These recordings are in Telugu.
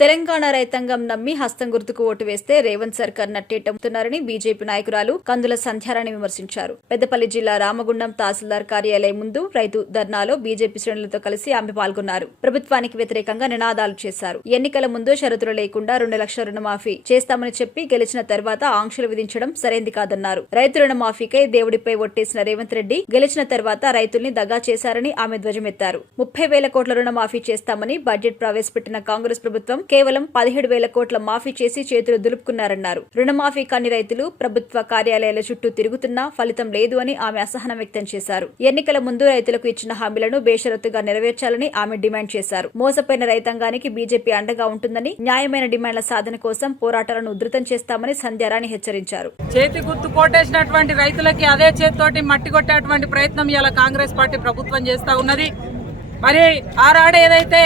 తెలంగాణ రైతాంగం నమ్మి హస్తం గుర్తుకు ఓటు వేస్తే రేవంత్ సర్కార్ నట్టేటముతున్నారని బీజేపీ నాయకురాలు కందుల సంధ్యారాణి విమర్శించారు. పెద్దపల్లి జిల్లా రామగుండం తహసీల్దార్ కార్యాలయం ముందు రైతు ధర్నాలో బీజేపీ శ్రేణులతో కలిసి ఆమె పాల్గొన్నారు. ప్రభుత్వానికి వ్యతిరేకంగా నినాదాలు చేశారు. ఎన్నికల ముందు షరతులు లేకుండా 2 లక్షల రుణమాఫీ చేస్తామని చెప్పి గెలిచిన తర్వాత ఆంక్షలు విధించడం సరైంది కాదన్నారు. రైతు రుణమాఫీకై దేవుడిపై ఒట్టేసిన రేవంత్ రెడ్డి గెలిచిన తర్వాత రైతుల్ని దగా చేశారని ఆమె ధ్వజమెత్తారు. 30,000 కోట్ల రుణమాఫీ చేస్తామని బడ్జెట్ ప్రవేశపెట్టిన కాంగ్రెస్ ప్రభుత్వం కేవలం 17,000 కోట్ల మాఫీ చేసి చేతులు దులుపుకున్నారన్నారు. రుణమాఫీ కాని రైతులు ప్రభుత్వ కార్యాలయాల చుట్టూ తిరుగుతున్నా ఫలితం లేదు అని ఆమె అసహనం వ్యక్తం చేశారు. ఎన్నికల ముందు రైతులకు ఇచ్చిన హామీలను బేషరతుగా నెరవేర్చాలని ఆమె డిమాండ్ చేశారు. మోసపోయిన రైతాంగానికి బీజేపీ అండగా ఉంటుందని, న్యాయమైన డిమాండ్ల సాధన కోసం పోరాటాలను ఉధృతం చేస్తామని సంధ్యారాణి హెచ్చరించారు. చేతి గుర్తు కోటేసినటువంటి రైతులకి అదే చేతితోటి మట్టి కొట్టేటువంటి ప్రయత్నం ఇలా కాంగ్రెస్ పార్టీ ప్రభుత్వం చేస్తా ఉన్నది. మరి ఆనాడు ఏదైతే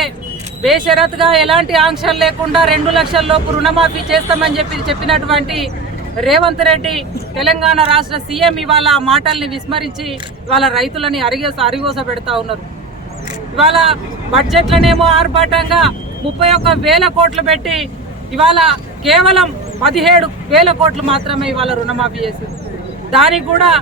బేషరతుగా ఎలాంటి ఆంక్షలు లేకుండా 2 లక్షల లోపు రుణమాఫీ చేస్తామని చెప్పినటువంటి రేవంత్ రెడ్డి తెలంగాణ రాష్ట్ర సీఎం ఇవాళ ఆ మాటల్ని విస్మరించి ఇవాళ రైతులని అరిగోస పెడతా ఉన్నారు. ఇవాళ బడ్జెట్లనేమో ఆర్భాటంగా 31,000 కోట్లు పెట్టి ఇవాళ కేవలం 17,000 కోట్లు మాత్రమే ఇవాళ రుణమాఫీ చేసింది. దానికి కూడా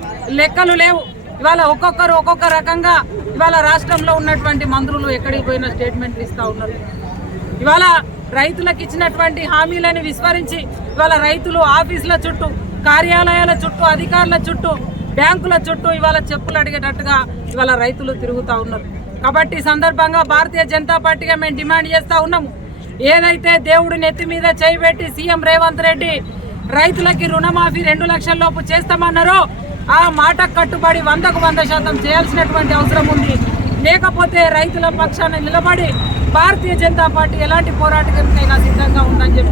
లెక్కలు లేవు. ఇవాళ ఒక్కొక్కరు ఒక్కొక్క రకంగా ఇవాళ రాష్ట్రంలో ఉన్నటువంటి మంత్రులు ఎక్కడికి పోయిన స్టేట్మెంట్లు ఇస్తా ఉన్నారు. ఇవాళ రైతులకు ఇచ్చినటువంటి హామీలను విస్మరించి ఇవాళ రైతులు ఆఫీసుల చుట్టూ, కార్యాలయాల చుట్టూ, అధికారుల చుట్టూ, బ్యాంకుల చుట్టూ ఇవాళ చెప్పులు అడిగేటట్టుగా ఇవాళ రైతులు తిరుగుతూ ఉన్నారు. కాబట్టి ఈ సందర్భంగా భారతీయ జనతా పార్టీగా మేము డిమాండ్ చేస్తూ ఉన్నాము. ఏదైతే దేవుడి నెత్తి మీద చేయబెట్టి సీఎం రేవంత్ రెడ్డి రైతులకి రుణమాఫీ 2 లక్షల లోపు చేస్తామన్నారో ఆ మాట కట్టుబడి 100కు 100% చేయాల్సినటువంటి అవసరం ఉంది. లేకపోతే రైతుల పక్షాన నిలబడి భారతీయ జనతా పార్టీ ఎలాంటి పోరాటానికైనా సిద్ధంగా ఉందని చెప్పి